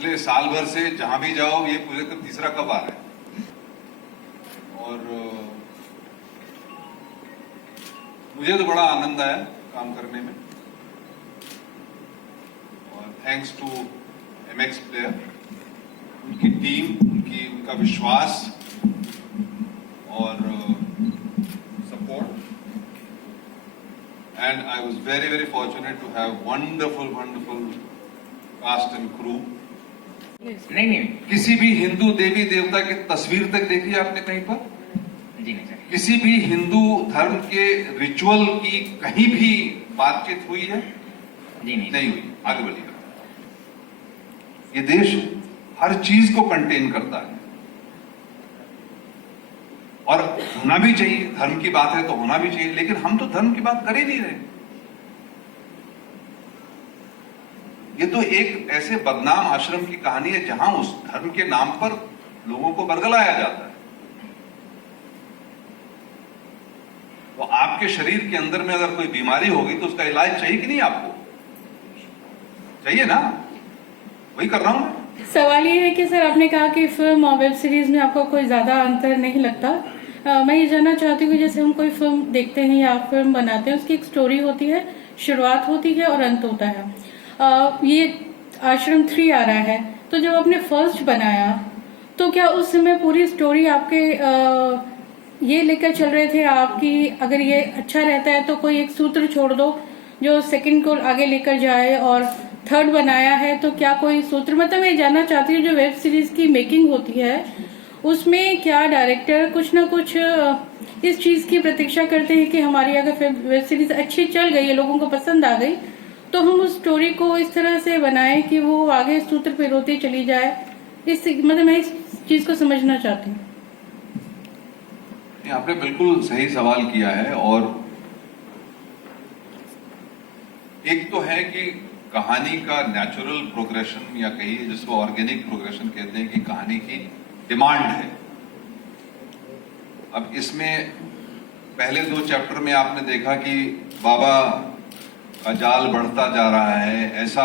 पिछले साल भर से जहां भी जाओ ये पूरे का तीसरा कब आ रहा है और मुझे तो बड़ा आनंद आया काम करने में और थैंक्स टू एमएक्स प्लेयर, उनकी टीम, उनका विश्वास और support, and I was very fortunate to have wonderful cast and crew. नहीं किसी भी हिंदू देवी देवता की तस्वीर तक देखी आपने कहीं पर? जी नहीं सर। किसी भी हिंदू धर्म के रिचुअल की कहीं भी बातचीत हुई है? जी नहीं हुई। आगे बढ़िएगा। ये देश हर चीज को कंटेन करता है और होना भी चाहिए। धर्म की बात है तो होना भी चाहिए, लेकिन हम तो धर्म की बात कर ही नहीं रहे। ये तो एक ऐसे बदनाम आश्रम की कहानी है जहां उस धर्म के नाम पर लोगों को बरगलाया जाता है। तो आपके शरीर के अंदर में अगर कोई बीमारी होगी तो उसका इलाज चाहिए कि नहीं? आपको चाहिए ना? वही कर रहा हूं मैं। सवाल ये है कि सर आपने कहा कि फिल्म और वेब सीरीज में आपको कोई ज्यादा अंतर नहीं लगता। मैं ये जानना चाहती हूँ कि जैसे हम कोई फिल्म देखते हैं या फिल्म बनाते हैं, उसकी एक स्टोरी होती है, शुरुआत होती है और अंत होता है। ये आश्रम 3 आ रहा है, तो जब आपने फर्स्ट बनाया तो क्या उस समय पूरी स्टोरी आपके ये लेकर चल रहे थे आपकी अगर ये अच्छा रहता है तो कोई एक सूत्र छोड़ दो जो सेकंड को आगे लेकर जाए, और थर्ड बनाया है तो क्या कोई सूत्र, मतलब मैं जानना चाहती हूँ जो वेब सीरीज की मेकिंग होती है उसमें क्या डायरेक्टर कुछ ना कुछ इस चीज की प्रतीक्षा करते हैं कि हमारी अगर वेब सीरीज अच्छी चल गई है, लोगों को पसंद आ गई, तो हम उस स्टोरी को इस तरह से बनाएं कि वो आगे सूत्र पे रोती चली जाए। मतलब मैं इस चीज को समझना चाहती हूँ। आपने बिल्कुल सही सवाल किया है। और एक तो है कि कहानी का नेचुरल प्रोग्रेशन या कहिए जिसको ऑर्गेनिक प्रोग्रेशन कहते हैं कि कहानी की डिमांड है। अब इसमें पहले 2 चैप्टर में आपने देखा कि बाबा का जाल बढ़ता जा रहा है, ऐसा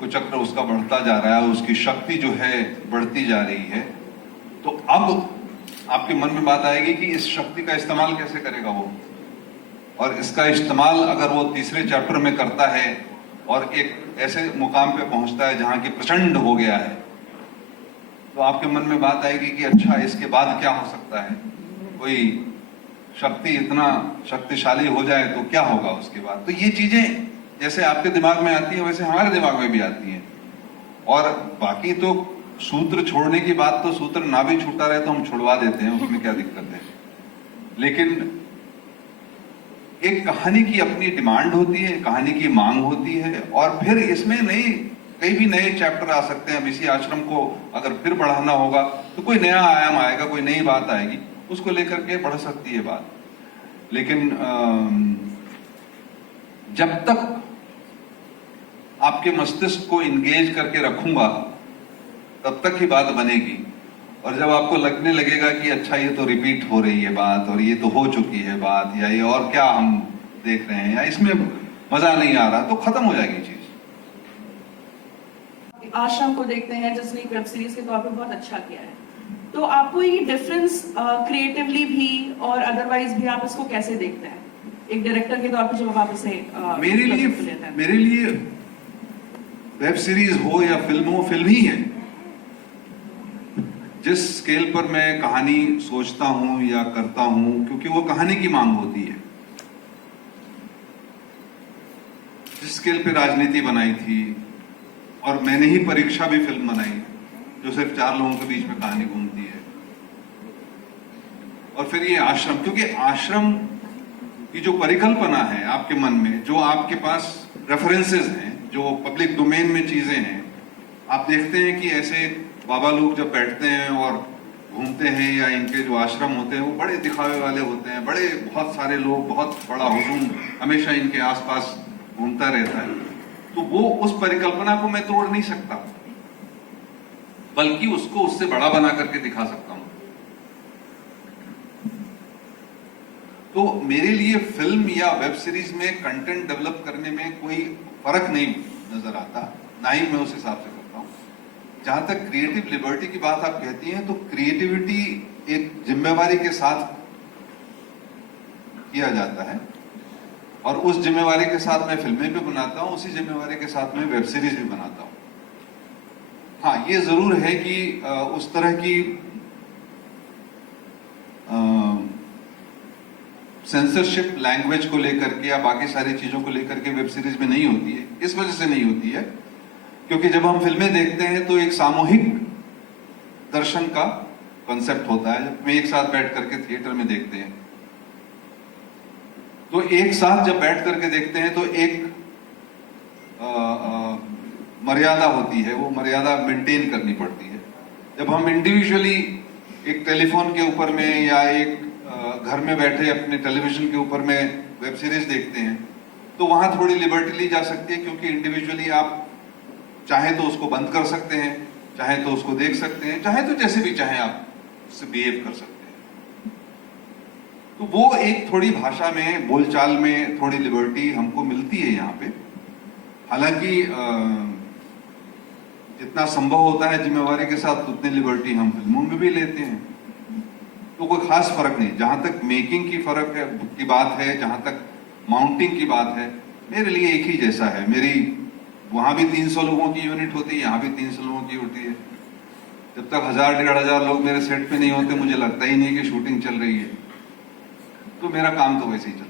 कुचक्र उसका बढ़ता जा रहा है, उसकी शक्ति जो है बढ़ती जा रही है। तो अब आपके मन में बात आएगी कि इस शक्ति का इस्तेमाल कैसे करेगा वो, और इसका इस्तेमाल अगर वो तीसरे चैप्टर में करता है और एक ऐसे मुकाम पे पहुंचता है जहां की प्रचंड हो गया है, तो आपके मन में बात आएगी कि अच्छा इसके बाद क्या हो सकता है, कोई शक्ति इतना शक्तिशाली हो जाए तो क्या होगा उसके बाद। तो ये चीजें जैसे आपके दिमाग में आती है वैसे हमारे दिमाग में भी आती हैं। और बाकी तो सूत्र छोड़ने की बात, तो सूत्र ना भी छूटा रहे तो हम छुड़वा देते हैं, उसमें क्या दिक्कत है। लेकिन एक कहानी की अपनी डिमांड होती है, कहानी की मांग होती है, और फिर इसमें कई भी नए चैप्टर आ सकते हैं। अब इसी आश्रम को अगर फिर बढ़ाना होगा तो कोई नया आयाम आएगा, कोई नई बात आएगी, उसको लेकर के बढ़ सकती है बात। लेकिन जब तक आपके मस्तिष्क को इंगेज करके रखूंगा तब तक ही बात बनेगी। और जब आपको लगने लगेगा कि अच्छा ये तो रिपीट हो रही है बात, और ये तो हो चुकी है बात, या ये और क्या हम देख रहे हैं, या इसमें मजा नहीं आ रहा, तो खत्म हो जाएगी चीज। आश्रम को देखते हैं जिसने वेब सीरीज के तौर पर बहुत अच्छा किया है, तो आपको ये डिफरेंस क्रिएटिवली भी और अदरवाइज भी आप इसको कैसे देखते हैं एक डायरेक्टर के तौर पर जब आप इसे मेरे लिए वेब सीरीज हो या फिल्म हो, फिल्म ही है। जिस स्केल पर मैं कहानी सोचता हूं या करता हूं, क्योंकि वो कहानी की मांग होती है। जिस स्केल पे राजनीति बनाई थी, और मैंने ही परीक्षा भी फिल्म बनाई जो सिर्फ 4 लोगों के बीच में कहानी घूमती है, और फिर ये आश्रम, क्योंकि आश्रम की जो परिकल्पना है आपके मन में, जो आपके पास रेफरेंसेस हैं, जो पब्लिक डोमेन में चीजें हैं, आप देखते हैं कि ऐसे बाबा लोग जब बैठते हैं और घूमते हैं, या इनके जो आश्रम होते हैं वो बड़े दिखावे वाले होते हैं, बहुत सारे लोग, बहुत बड़ा हुजूम हमेशा इनके आसपास घूमता रहता है। तो वो उस परिकल्पना को मैं तोड़ नहीं सकता, बल्कि उसको उससे बड़ा बना करके दिखा सकता हूं। तो मेरे लिए फिल्म या वेब सीरीज में कंटेंट डेवलप करने में कोई फर्क नहीं नजर आता, ना ही मैं उस हिसाब से करता हूं। जहां तक क्रिएटिव लिबर्टी की बात आप कहती हैं, तो क्रिएटिविटी एक जिम्मेवारी के साथ किया जाता है, और उस जिम्मेवारी के साथ मैं फिल्में भी बनाता हूं, उसी जिम्मेवारी के साथ मैं वेब सीरीज भी बनाता हूं। हाँ, ये जरूर है कि उस तरह की सेंसरशिप लैंग्वेज को लेकर के या बाकी सारी चीजों को लेकर के वेब सीरीज में नहीं होती है। इस वजह से नहीं होती है क्योंकि जब हम फिल्में देखते हैं तो एक सामूहिक दर्शन का कॉन्सेप्ट होता है। जब एक साथ बैठ करके थिएटर में देखते हैं तो एक साथ जब बैठ करके देखते हैं तो एक मर्यादा होती है, वो मर्यादा मेंटेन करनी पड़ती है। जब हम इंडिविजुअली एक टेलीफोन के ऊपर में या एक घर में बैठे अपने टेलीविजन के ऊपर में वेब सीरीज देखते हैं तो वहां थोड़ी लिबर्टी ली जा सकती है, क्योंकि इंडिविजुअली आप चाहे तो उसको बंद कर सकते हैं, चाहे तो उसको देख सकते हैं, चाहे तो जैसे भी चाहे आप उससे बिहेव कर सकते हैं। तो वो एक थोड़ी भाषा में, बोलचाल में थोड़ी लिबर्टी हमको मिलती है यहाँ पे। हालांकि जितना संभव होता है जिम्मेवारी के साथ उतनी लिबर्टी हम फिल्मों में भी लेते हैं, तो कोई खास फर्क नहीं। जहां तक मेकिंग की फर्क है की बात है, जहां तक माउंटिंग की बात है, मेरे लिए एक ही जैसा है। मेरी वहां भी 300 लोगों की यूनिट होती है, यहाँ भी 300 लोगों की होती है। जब तक 1000-1500 लोग मेरे सेट पे नहीं होते मुझे लगता ही नहीं कि शूटिंग चल रही है। तो मेरा काम तो वैसे ही चलता है।